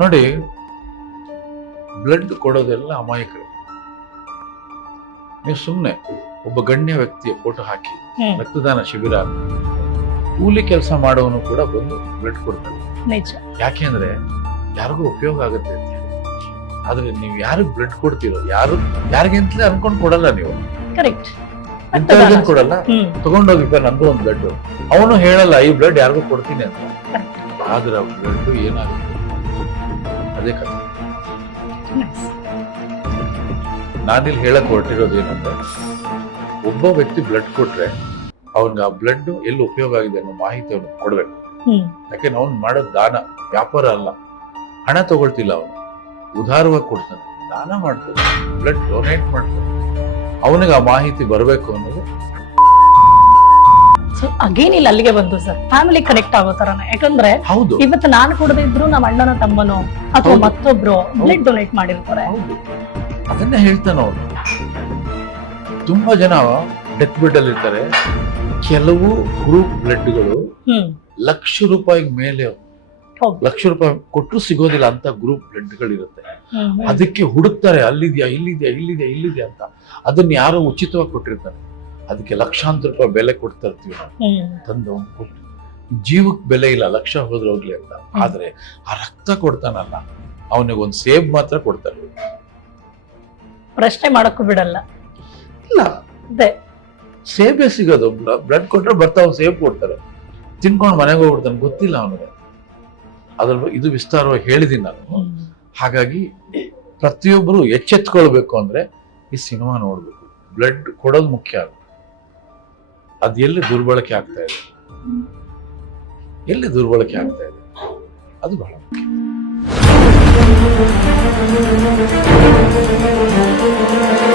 ನೋಡಿ ಬ್ಲಡ್ ಕೊಡೋದೆಲ್ಲ ಅಮಾಯಕರು. ನೀವು ಸುಮ್ಮನೆ ಒಬ್ಬ ಗಣ್ಯ ವ್ಯಕ್ತಿಯ ಫೋಟೋ ಹಾಕಿ ರಕ್ತದಾನ ಶಿಬಿರ ಕೂಲಿ ಕೆಲಸ ಮಾಡೋನು ಕೂಡ ಬಂದು ಬ್ಲಡ್ ಕೊಡ್ತಾರೆ ಯಾಕೆ ಅಂದ್ರೆ ಯಾರಿಗೂ ಉಪಯೋಗ ಆಗುತ್ತೆ ಅಂತ ಹೇಳಿ. ಆದ್ರೆ ನೀವು ಯಾರಿಗೆ ಬ್ಲಡ್ ಕೊಡ್ತೀರೋ ಯಾರು ಯಾರಿಗಿಂತಲೇ ಅನ್ಕೊಂಡ್ ಕೊಡಲ್ಲ ನೀವು. ಕರೆಕ್ಟ್ ಕೊಡಲ್ಲ? ತಗೊಂಡೋಗಿ ನಂದು ಒಂದು ಬ್ಲಡ್ ಅವನು ಹೇಳಲ್ಲ ಈ ಬ್ಲಡ್ ಯಾರಿಗೂ ಕೊಡ್ತೀನಿ ಅಂತ. ಆದ್ರೆ ಬ್ಲಡ್ ಏನಾಗುತ್ತೆ? ಅದೇ ಕಥೆ. ನಾನಿಲ್ಲಿ ಹೇಳಕ್ ಹೊರಟಿರೋದು ಏನಂದ್ರೆ ಒಬ್ಬ ವ್ಯಕ್ತಿ ಬ್ಲಡ್ ಕೊಟ್ರೆ ಅವ್ನಿಗೆ ಆ ಬ್ಲಡ್ ಎಲ್ಲಿ ಉಪಯೋಗ ಆಗಿದೆ ಅನ್ನೋ ಮಾಹಿತಿ ಅವ್ನಿಗೆ ಕೊಡ್ಬೇಕು. ಯಾಕೆಂದ್ರೆ ಅವ್ನು ಮಾಡೋದ್ ದಾನ ವ್ಯಾಪಾರ ಅಲ್ಲ. ಹಣ ತಗೊಳ್ತಿಲ್ಲ ಅವನು. ಉದಾರವಾಗಿ ಕೊಡ್ತಾನೆ. ದಾನ ಮಾಡ್ತಾನೆ ಬ್ಲಡ್ ಡೊನೇಟ್ ಮಾಡ್ತಾನೆ ಅವನಿಗೆ ಆ ಮಾಹಿತಿ ಬರಬೇಕು ಅನ್ನೋದು ಸೊ ಅಗೇನ್ ಇಲ್ಲಿ ಅಲ್ಲಿಗೆ ಬಂತು ಸರ್ ಫ್ಯಾಮಿಲಿ ಕನೆಕ್ಟ್ ಆಗೋ ತರನೇ. ಯಾಕಂದ್ರೆ ಹೌದು. ಇವತ್ತು ನಾನು ಕೊಡದೇ ಇದ್ರು ನಮ್ಮ ಅಣ್ಣನ ತಮ್ಮನೋ ಅಥವಾ. ಮತ್ತೊಬ್ರು ಬ್ಲಡ್ ಡೊನೇಟ್ ಮಾಡಿರ್ತಾರೆ. ಅದನ್ನ ಹೇಳ್ತಾನೆ ಅವ್ರು. ತುಂಬಾ ಜನ ಡೆತ್ ಬೆಡ್ ಅಲ್ಲಿ ಇರ್ತಾರೆ. ಕೆಲವು ಗ್ರೂಪ್ ಬ್ಲಡ್ಗಳು ಲಕ್ಷ ರೂಪಾಯಿ ಮೇಲೆ. ಲಕ್ಷ ರೂಪಾಯಿ ಕೊಟ್ಟರು ಸಿಗೋದಿಲ್ಲ ಅಂತ ಗ್ರೂಪ್ ಬ್ಲಡ್ಗಳಿರುತ್ತೆ. ಅದಕ್ಕೆ ಹುಡುಕ್ತಾರೆ ಅಲ್ಲಿದ್ಯಾ ಇಲ್ಲಿದ್ಯಾ ಇಲ್ಲಿದ್ಯಾ ಇಲ್ಲಿದ್ಯಾ ಅಂತ. ಅದನ್ನ ಯಾರು ಉಚಿತವಾಗಿ ಕೊಟ್ಟಿರ್ತಾರೆ. ಅದಕ್ಕೆ ಲಕ್ಷಾಂತರ ರೂಪಾಯಿ ಬೆಲೆ ಕೊಡ್ತಾ ಇರ್ತೀವಿ ನಾವು ತಂದು ಕೊಟ್ಟು. ಜೀವಕ್ಕೆ ಬೆಲೆ ಇಲ್ಲ ಲಕ್ಷ ಹೋದ್ರೆ ಹೋಗ್ಲಿ ಅಂತ. ಆದ್ರೆ ಆ ರಕ್ತ ಕೊಡ್ತಾನಲ್ಲ ಅವನಿಗೆ ಒಂದು ಸೇಬ್ ಮಾತ್ರ ಕೊಡ್ತಾರೆ. ಪ್ರಶ್ನೆ ಮಾಡಕ್ಕೂ ಬಿಡಲ್ಲ. ಇಲ್ಲ. ಅದೇ. ಸೇಬೆ ಸಿಗೋದು. ಬ್ಲಡ್ ಕೊಟ್ಟರೆ ಬರ್ತಾವ್ ಸೇಬ್ ಕೊಡ್ತಾರೆ. ತಿನ್ಕೊಂಡು ಮನೆಗೆ ಹೋಗ್ಬಿಡ್ತಾನೆ ಗೊತ್ತಿಲ್ಲ ಅವನಿಗೆ. ಅದ್ರ ಇದು ವಿಸ್ತಾರವಾಗಿ ಹೇಳಿದೀನಿ ನಾನು. ಹಾಗಾಗಿ ಪ್ರತಿಯೊಬ್ಬರು ಎಚ್ಚೆತ್ಕೊಳ್ಬೇಕು ಅಂದ್ರೆ ಈ ಸಿನಿಮಾ ನೋಡ್ಬೇಕು. ಬ್ಲಡ್ ಕೊಡೋದು ಮುಖ್ಯ. ಅದು ಅದು ಎಲ್ಲಿ ದುರ್ಬಳಕೆ ಆಗ್ತಾ ಇದೆ? ಎಲ್ಲಿ ದುರ್ಬಳಕೆ ಆಗ್ತಾ ಇದೆ? ಅದು ಬಹಳ ಮುಖ್ಯ.